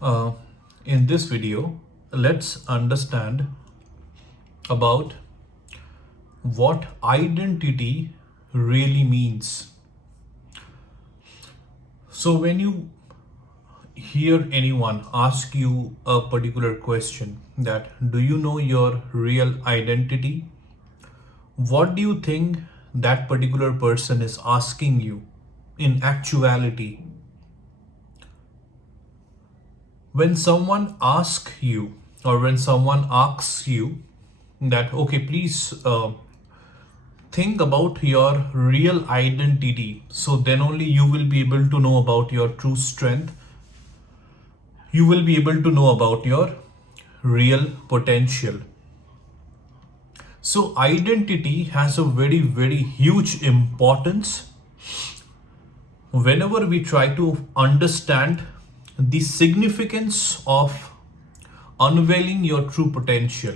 Uh, in this video, let's understand about what identity really means. So, when you hear anyone ask you a particular question that do you know your real identity? What do you think that particular person is asking you in actuality? When someone asks you or when someone asks you that okay please think about your real identity, so then only you will be able to know about your true strength, you will be able to know about your real potential. So identity has a very huge importance whenever we try to understand the significance of unveiling your true potential.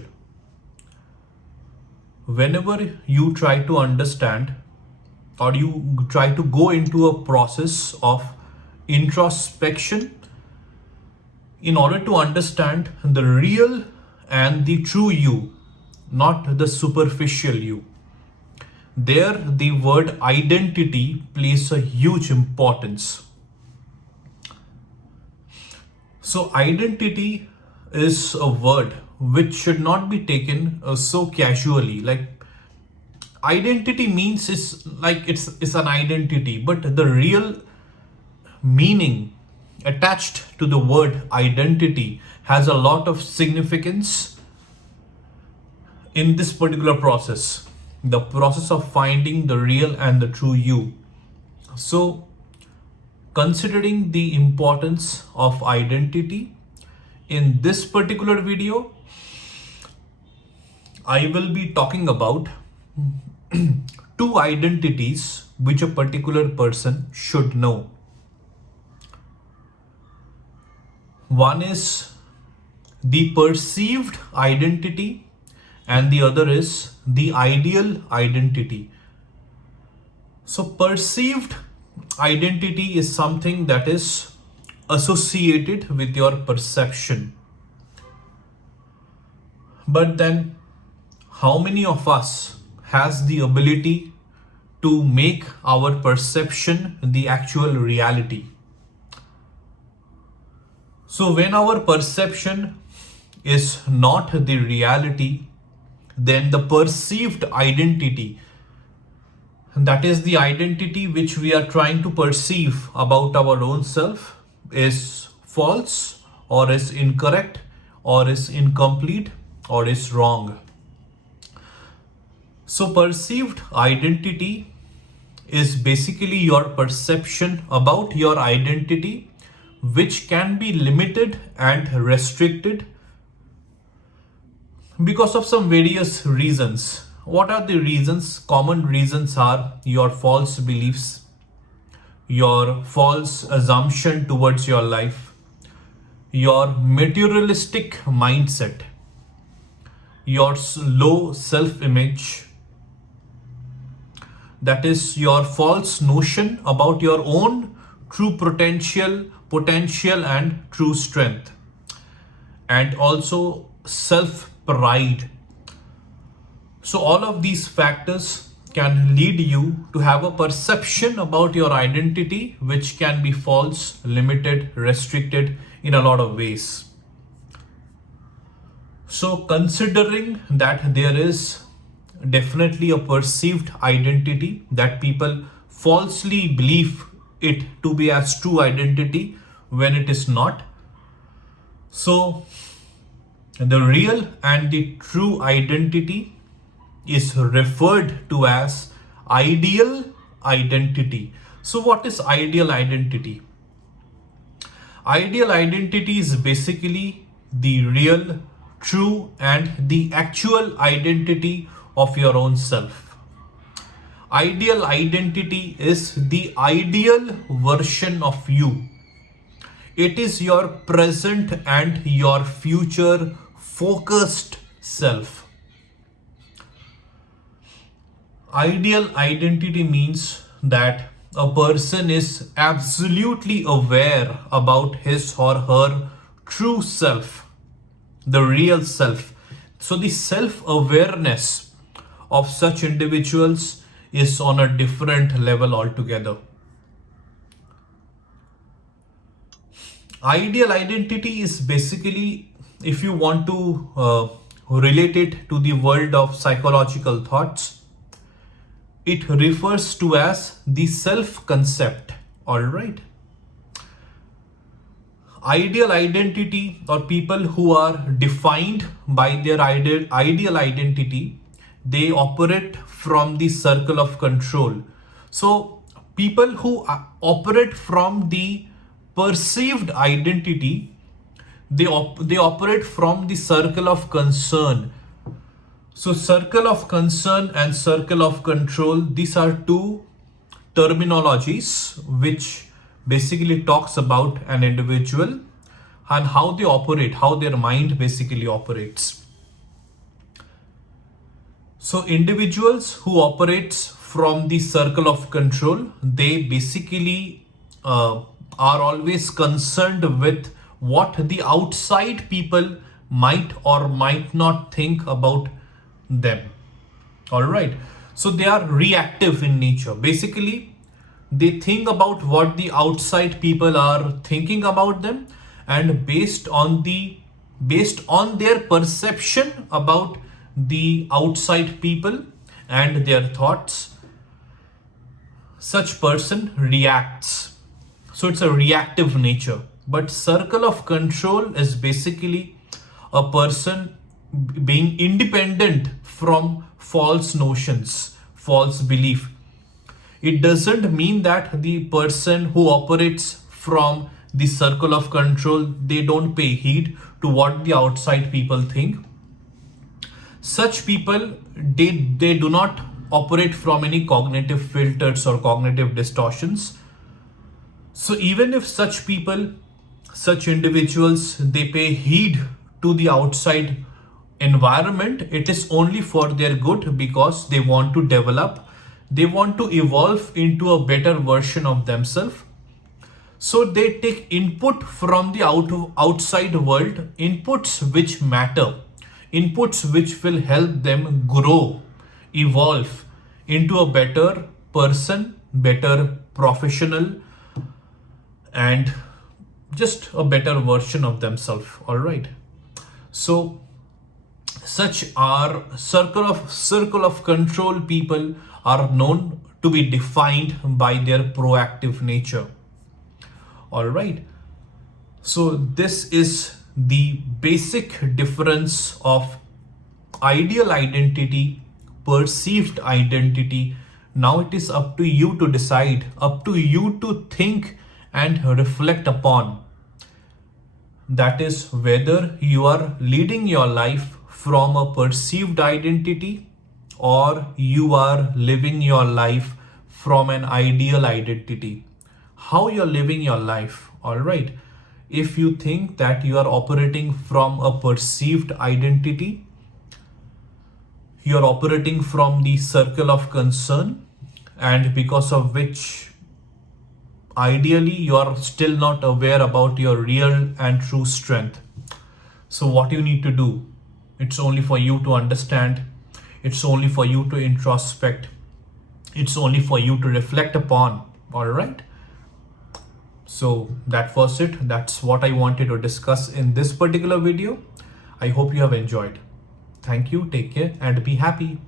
Whenever you try to understand or you try to go into a process of introspection in order to understand the real and the true you, not the superficial you, there the word identity plays a huge importance. So identity is a word which should not be taken so casually. Like identity means is like it's an identity, but the real meaning attached to the word identity has a lot of significance in this particular process, the process of finding the real and the true you. So considering the importance of identity, in this particular video, I will be talking about two identities which a particular person should know. One is the perceived identity, and the other is the ideal identity. So, perceived identity is something that is associated with your perception. But then, how many of us has the ability to make our perception the actual reality? So when our perception is not the reality, then the perceived identity, that is the identity which we are trying to perceive about our own self, is false or is incorrect or is incomplete or is wrong. So perceived identity is basically your perception about your identity, which can be limited and restricted because of some various reasons. What are the reasons? Common reasons are your false beliefs, your false assumption towards your life, your materialistic mindset, your low self-image, that is your false notion about your own true potential and true strength, and also self pride. So all of these factors can lead you to have a perception about your identity which can be false, limited, restricted in a lot of ways. So considering that there is definitely a perceived identity that people falsely believe it to be as true identity when it is not. So the real and the true identity is referred to as ideal identity. So what is ideal identity? Ideal identity is basically the real, true and the actual identity of your own self. Ideal identity is the ideal version of you. It is your present and your future focused self. Ideal identity means that a person is absolutely aware about his or her true self, the real self. So the self-awareness of such individuals is on a different level altogether. Ideal identity is basically, if you want to relate it to the world of psychological thoughts, it refers to as the self-concept. All right. Ideal identity, or people who are defined by their ideal identity, they operate from the circle of control. So people who operate from the perceived identity, they operate from the circle of concern. So circle of concern and circle of control, these are two terminologies which basically talks about an individual and how they operate, how their mind basically operates. So individuals who operates from the circle of control, they basically are always concerned with what the outside people might or might not think about them. All right. So they are reactive in nature. Basically, they think about what the outside people are thinking about them, and based on their perception about the outside people and their thoughts, such person reacts. So it's a reactive nature. But circle of control is basically a person being independent from false notions, false belief. It doesn't mean that the person who operates from the circle of control, they don't pay heed to what the outside people think. Such people, they do not operate from any cognitive filters or cognitive distortions. So even if such people, such individuals, they pay heed to the outside environment, it is only for their good, because they want to develop, they want to evolve into a better version of themselves. So they take input from the outside world, inputs which matter, inputs which will help them grow, evolve into a better person, better professional, and just a better version of themselves. All right. So such are circle of control people are known to be defined by their proactive nature. All right. So this is the basic difference of ideal identity, perceived identity. Now it is up to you to decide, up to you to think and reflect upon. That is whether you are leading your life from a perceived identity, or you are living your life from an ideal identity. How you're living your life. All right. If you think that you are operating from a perceived identity, you're operating from the circle of concern, and because of which ideally you are still not aware about your real and true strength. So what you need to do, it's only for you to understand, it's only for you to introspect, it's only for you to reflect upon. All right. So that was it. That's what I wanted to discuss in this particular video. I hope you have enjoyed. Thank you, take care, and be happy.